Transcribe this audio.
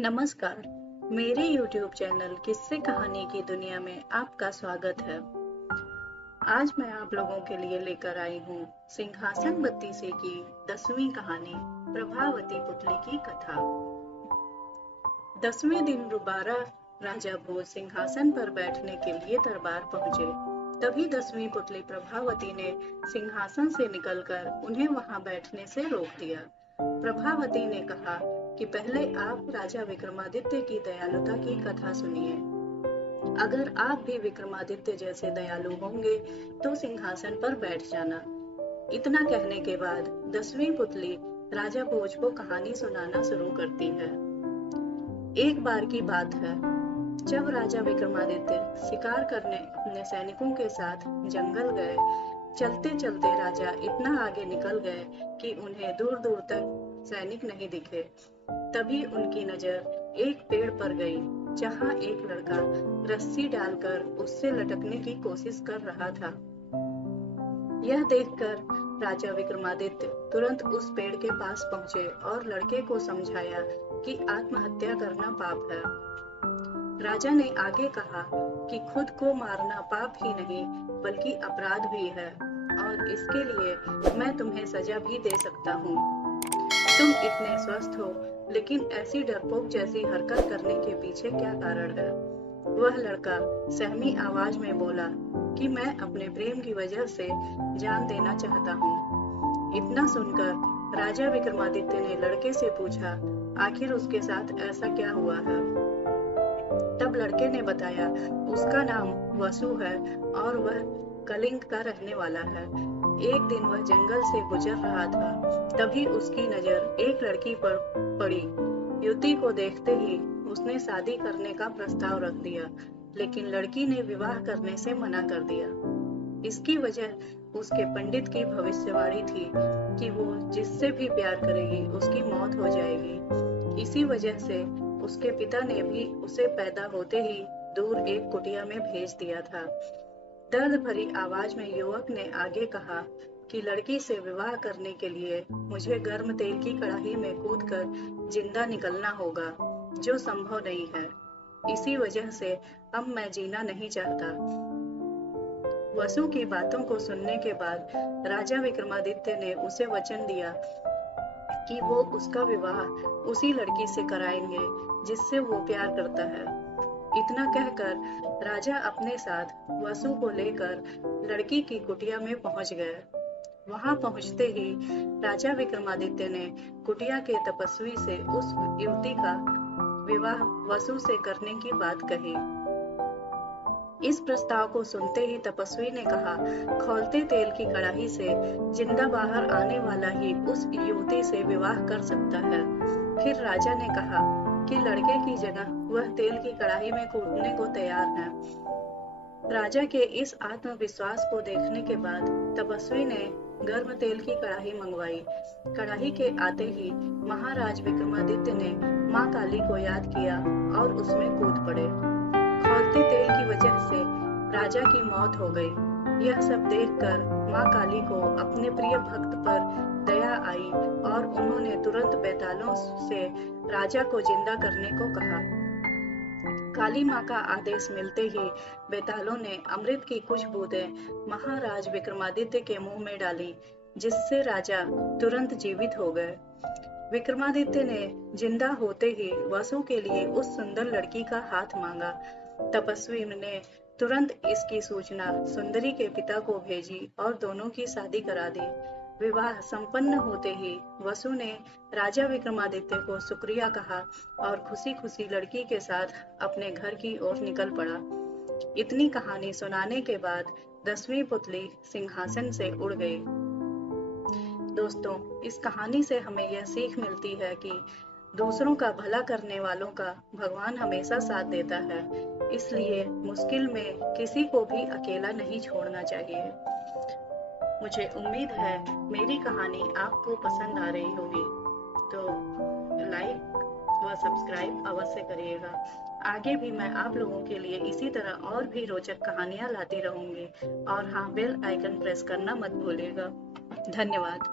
नमस्कार, मेरे YouTube channel किस्से कहानी की दुनिया में आपका स्वागत है। आज मैं आप लोगों के लिए लेकर आई हूँ सिंहासन बत्तीसे की 10वीं कहानी प्रभावती पुतली की कथा। 10वें दिन दोबारा राजा भोज सिंहासन पर बैठने के लिए दरबार पहुंचे। तभी 10वीं पुतली प्रभावती ने सिंहासन से निकलकर उन्हें वहां बैठने से रोक दिया। प्रभावती ने कहा कि पहले आप राजा विक्रमादित्य की दयालुता की कथा सुनिए। अगर आप भी विक्रमादित्य जैसे दयालु होंगे तो सिंहासन पर बैठ जाना। इतना कहने के बाद 10वीं पुतली राजा भोज को कहानी सुनाना शुरू करती है। एक बार की बात है, जब राजा विक्रमादित्य शिकार करने अपने सैनिकों के साथ जंगल गए। चलते चलते राजा इतना आगे निकल गए कि उन्हें दूर दूर तक सैनिक नहीं दिखे। तभी उनकी नजर एक पेड़ पर गई, जहां एक लड़का रस्सी डालकर उससे लटकने की कोशिश कर रहा था। यह देखकर राजा विक्रमादित्य तुरंत उस पेड़ के पास पहुंचे और लड़के को समझाया कि आत्महत्या करना पाप है। राजा ने आगे कहा कि खुद को मारना पाप ही नहीं बल्कि अपराध भी है और इसके लिए मैं तुम्हें सजा भी दे सकता हूँ। तुम इतने स्वस्थ हो, लेकिन ऐसी डरपोक जैसी हरकत करने के पीछे क्या कारण है? वह लड़का सहमी आवाज में बोला कि मैं अपने प्रेम की वजह से जान देना चाहता हूँ। इतना सुनकर राजा विक्रमादित्य ने लड़के से पूछा, आखिर उसके साथ ऐसा क्या हुआ है? तब लड़के ने बताया, उसका नाम वसु है और वह कलिंग का रहने वाला है। एक दिन वह जंगल से गुजर रहा था, तभी उसकी नजर एक लड़की पर पड़ी। युवती को देखते ही उसने शादी करने का प्रस्ताव रख दिया, लेकिन लड़की ने विवाह करने से मना कर दिया। इसकी वजह उसके पंडित की भविष्यवाणी थी कि वो जिससे भी प्यार करेगी उसकी मौत हो जाएगी। इसी वजह से उसके पिता ने भी उसे पैदा होते ही दूर एक कुटिया में भेज दिया था। दर्द भरी आवाज में युवक ने आगे कहा कि लड़की से विवाह करने के लिए मुझे गर्म तेल की कढ़ाई में कूदकर जिंदा निकलना होगा, जो संभव नहीं है। इसी वजह से अब मैं जीना नहीं चाहता। वसु की बातों को सुनने के बाद राजा विक्रमादित्य ने उसे वचन दिया कि वो उसका विवाह उसी लड़की से कराएंगे जिससे वो प्यार करता है। इतना कहकर राजा अपने साथ वसु को लेकर लड़की की कुटिया में पहुंच गए। वहां पहुंचते ही राजा विक्रमादित्य ने कुटिया के तपस्वी से उस युवती का विवाह वसु से करने की बात कही। इस प्रस्ताव को सुनते ही तपस्वी ने कहा, खौलते तेल की कड़ाही से जिंदा बाहर आने वाला ही उस युवती से विवाह कर सकता है। फिर राजा ने कहा कि लड़के की जगह वह तेल की कड़ाही में कूदने को तैयार है। राजा के इस आत्मविश्वास को देखने के बाद तपस्वी ने गर्म तेल की कड़ाही मंगवाई। कड़ाही के आते ही महाराज विक्रमादित्य ने माँ काली को याद किया और उसमें कूद पड़े। खौलते तेल की वजह से राजा की मौत हो गई। यह सब देखकर माँ काली को अपने प्रिय भक्त पर दया आई और उन्होंने तुरंत बेतालों से राजा को जिंदा करने को कहा। काली माँ का आदेश मिलते ही बेतालों ने अमृत की कुछ बूंदें महाराज विक्रमादित्य के मुंह में डाली, जिससे राजा तुरंत जीवित हो गए। विक्रमादित्य ने जिंदा होते ही वसु के लिए उस सुंदर लड़की का हाथ मांगा। तपस्वी ने तुरंत इसकी सूचना सुंदरी के पिता को भेजी और दोनों की शादी करा दी। विवाह संपन्न होते ही वसु ने राजा विक्रमादित्य को शुक्रिया कहा और खुशी खुशी लड़की के साथ अपने घर की ओर निकल पड़ा। इतनी कहानी सुनाने के बाद 10वीं पुतली सिंहासन से उड़ गई। दोस्तों, इस कहानी से हमें यह सीख मिलती है कि दूसरों का भला करने वालों का भगवान हमेशा साथ देता है, इसलिए मुश्किल में किसी को भी अकेला नहीं छोड़ना चाहिए। मुझे उम्मीद है मेरी कहानी आपको पसंद आ रही होगी, तो लाइक व सब्सक्राइब अवश्य करिएगा। आगे भी मैं आप लोगों के लिए इसी तरह और भी रोचक कहानियां लाती रहूंगी। और हाँ, बेल आइकन प्रेस करना मत भूलिएगा। धन्यवाद।